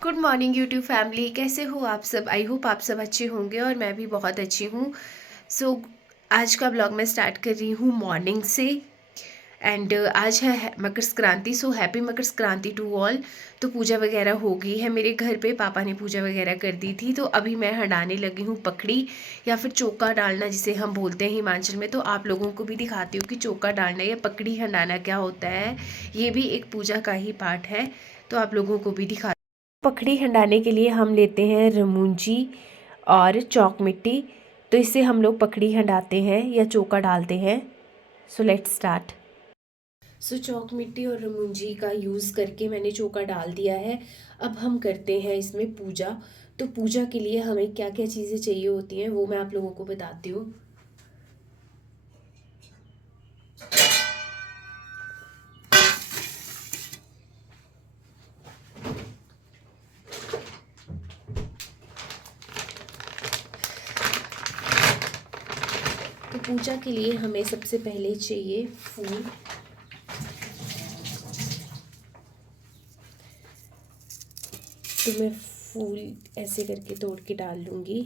Good morning YouTube family, कैसे हो आप सब। आई होप आप सब अच्छे होंगे और मैं भी बहुत अच्छी हूँ। सो आज का ब्लॉग मैं स्टार्ट कर रही हूँ मॉर्निंग से। एंड आज है Makar Sankranti. So happy Makar Sankranti to all. तो पूजा वगैरह हो गई है मेरे घर पे, पापा ने पूजा वगैरह कर दी थी। तो अभी मैं हटाने लगी हूँ पकड़ी या फिर चौका डालना जिसे हम बोलते हैं हिमाचल में। तो आप लोगों को भी दिखाती हूँ कि चौका डालना या पकड़ी हटाना क्या होता है। ये भी एक पूजा का ही पार्ट है, तो आप लोगों को भी दिखा। पखड़ी हंडाने के लिए हम लेते हैं रमूंजी और चौक मिट्टी। तो इससे हम लोग पखड़ी हंडाते हैं या चौका डालते हैं। So let's start. सो चौक मिट्टी और रमूंजी का यूज़ करके मैंने चौका डाल दिया है। अब हम करते हैं इसमें पूजा। तो पूजा के लिए हमें क्या क्या चीज़ें चाहिए होती हैं वो मैं आप लोगों को बताती हूँ। तो पूजा के लिए हमें सबसे पहले चाहिए फूल। तो मैं फूल ऐसे करके तोड़ के डाल लूँगी।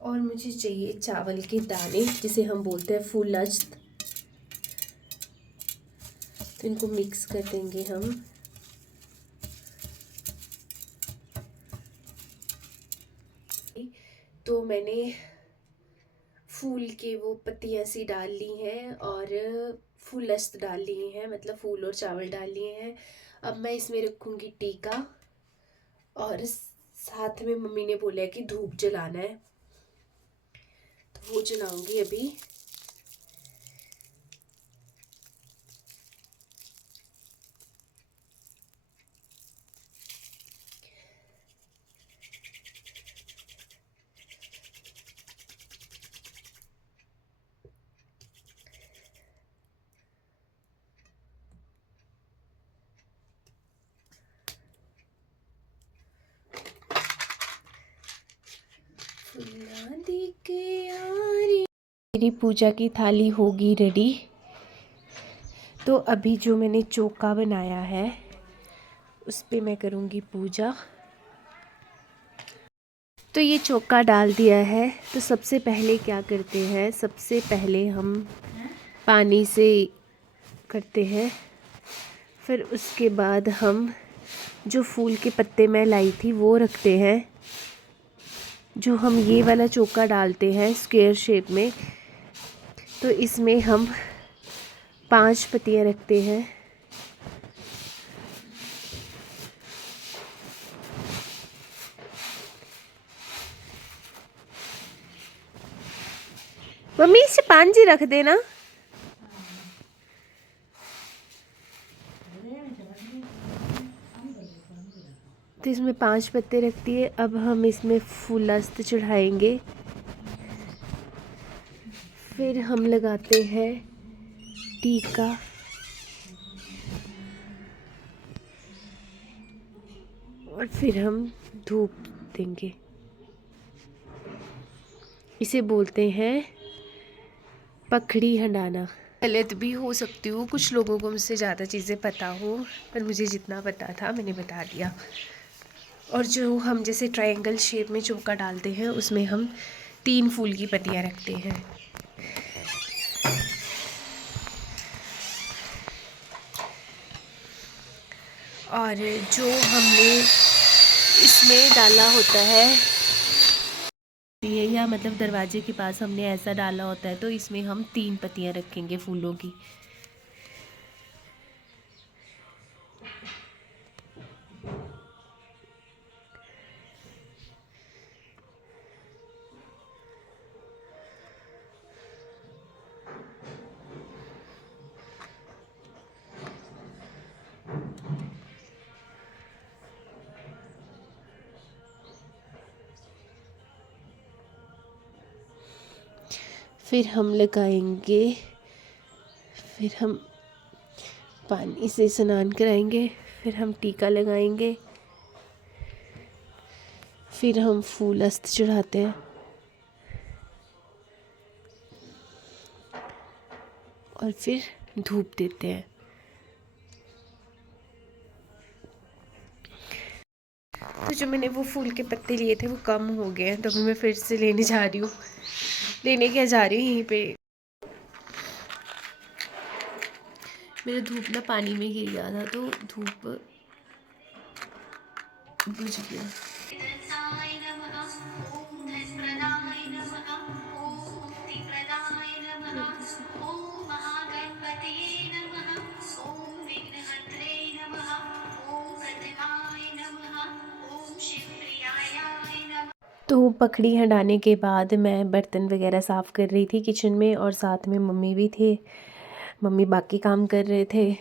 और मुझे चाहिए चावल के दाने जिसे हम बोलते हैं फूलस्त। तो इनको मिक्स कर देंगे हम। तो मैंने फूल के वो पत्तियां सी डाल ली हैं और फूलस्त डाल लिए हैं, मतलब फूल और चावल डाल लिए हैं। अब मैं इसमें रखूँगी टीका और साथ में मम्मी ने बोला है कि धूप जलाना है, तो वो जलाऊंगी अभी। मेरी पूजा की थाली होगी रेडी। तो अभी जो मैंने चौका बनाया है उस पे मैं करूँगी पूजा। तो ये चौका डाल दिया है। तो सबसे पहले क्या करते हैं, सबसे पहले हम पानी से करते हैं। फिर उसके बाद हम जो फूल के पत्ते मैं लाई थी वो रखते हैं। जो हम ये वाला चौका डालते हैं स्क्वायर शेप में, तो इसमें हम 5 पत्तियाँ रखते हैं। मम्मी इसे 5 ही रख देना। तो इसमें 5 पत्ते रखती है। अब हम इसमें फूलस्त चढ़ाएंगे। फिर हम लगाते हैं टीका। और फिर हम धूप देंगे। इसे बोलते हैं पखड़ी हंडाना। गलत भी हो सकती हूँ, कुछ लोगों को मुझसे ज़्यादा चीज़ें पता हो, पर मुझे जितना पता था मैंने बता दिया। और जो हम जैसे ट्रायंगल शेप में चौका डालते हैं उसमें हम 3 फूल की पत्तियाँ रखते हैं। और जो हमने इसमें डाला होता है ये, या मतलब दरवाजे के पास हमने ऐसा डाला होता है, तो इसमें हम 3 पत्तियाँ रखेंगे फूलों की। फिर हम लगाएंगे, फिर हम पानी से स्नान कराएंगे, फिर हम टीका लगाएंगे, फिर हम फूल अस्त चढ़ाते हैं और फिर धूप देते हैं। तो जो मैंने वो फूल के पत्ते लिए थे वो कम हो गए हैं, तो अभी मैं फिर से लेने जा रही हूँ, लेने क्या जा रही हूँ, यहीं पे मेरा धूप ना पानी में गिर गया था तो धूप बुझ गया। तो पखड़ी हटाने के बाद मैं बर्तन वगैरह साफ़ कर रही थी किचन में, और साथ में मम्मी भी थे, मम्मी बाकी काम कर रहे थे।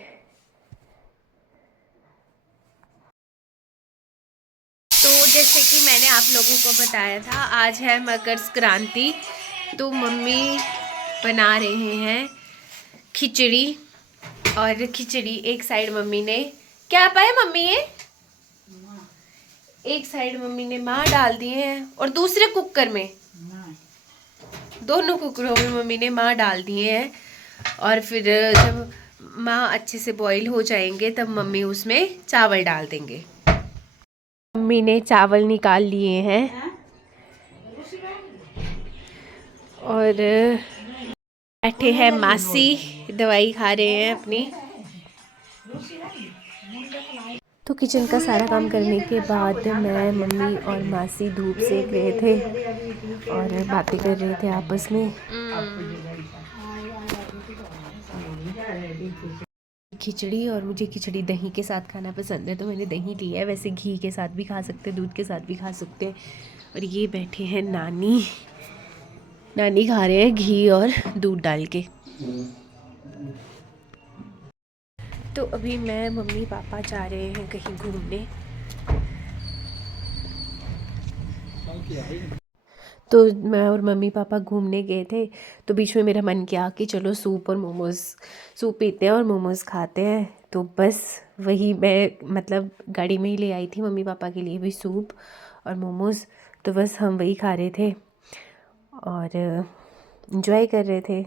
तो जैसे कि मैंने आप लोगों को बताया था, आज है मकर संक्रांति, तो मम्मी बना रहे हैं खिचड़ी। और खिचड़ी एक साइड मम्मी ने क्या पाया, मम्मी ये एक साइड मम्मी ने माँ डाल दिए हैं और दूसरे कुकर में, दोनों कुकरों में मम्मी ने माँ डाल दिए हैं। और फिर जब माँ अच्छे से बॉईल हो जाएंगे तब मम्मी उसमें चावल डाल देंगे। मम्मी ने चावल निकाल लिए हैं और बैठे हैं मासी, दवाई खा रहे हैं अपनी। तो किचन का सारा काम करने के बाद मैं, मम्मी और मासी धूप सेक रहे थे और बातें कर रहे थे आपस में। खिचड़ी, और मुझे खिचड़ी दही के साथ खाना पसंद है तो मैंने दही लिया है, वैसे घी के साथ भी खा सकते हैं, दूध के साथ भी खा सकते हैं। और ये बैठे हैं नानी, नानी खा रहे हैं घी और दूध डाल के। तो अभी मैं, मम्मी पापा जा रहे हैं कहीं घूमने। तो मैं और मम्मी पापा घूमने गए थे, तो बीच में मेरा मन किया कि चलो सूप और मोमोज़, सूप पीते हैं और मोमोज़ खाते हैं। तो बस वही मैं मतलब गाड़ी में ही ले आई थी मम्मी पापा के लिए भी सूप और मोमोज़। तो बस हम वही खा रहे थे और एंजॉय कर रहे थे।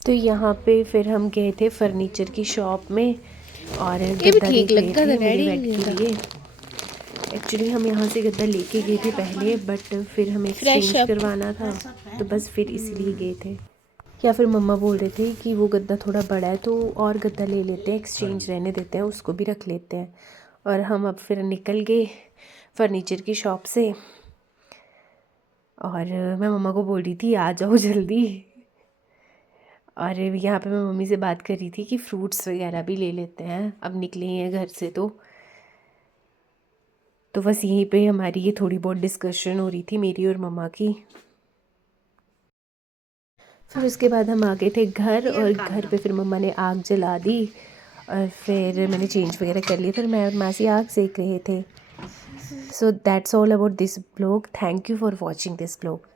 तो यहाँ पे फिर हम गए थे फर्नीचर की शॉप में और गद्दा देख रहे थे मेरे बेड के लिए। एक्चुअली हम यहाँ से गद्दा लेके गए थे पहले, बट फिर हमें एक्सचेंज करवाना था तो बस फिर इसीलिए गए थे। या फिर मम्मा बोल रहे थे कि वो गद्दा थोड़ा बड़ा है तो और गद्दा ले लेते हैं, एक्सचेंज रहने देते हैं, उसको भी रख लेते हैं। और हम अब फिर निकल गए फर्नीचर की शॉप से और मैं मम्मा को बोल रही थी आ जाओ जल्दी। और यहाँ पे मैं मम्मी से बात कर रही थी कि फ्रूट्स वगैरह भी ले लेते हैं, अब निकले हैं घर से। तो बस यहीं पे हमारी ये थोड़ी बहुत डिस्कशन हो रही थी मेरी और मम्मा की। फिर उसके बाद हम आ गए थे घर, और घर पे फिर मम्मा ने आग जला दी और फिर मैंने चेंज वगैरह कर लिया, फिर मैं और मासी आग सेक रहे थे। So that's all about this blog. Thank you for watching this blog.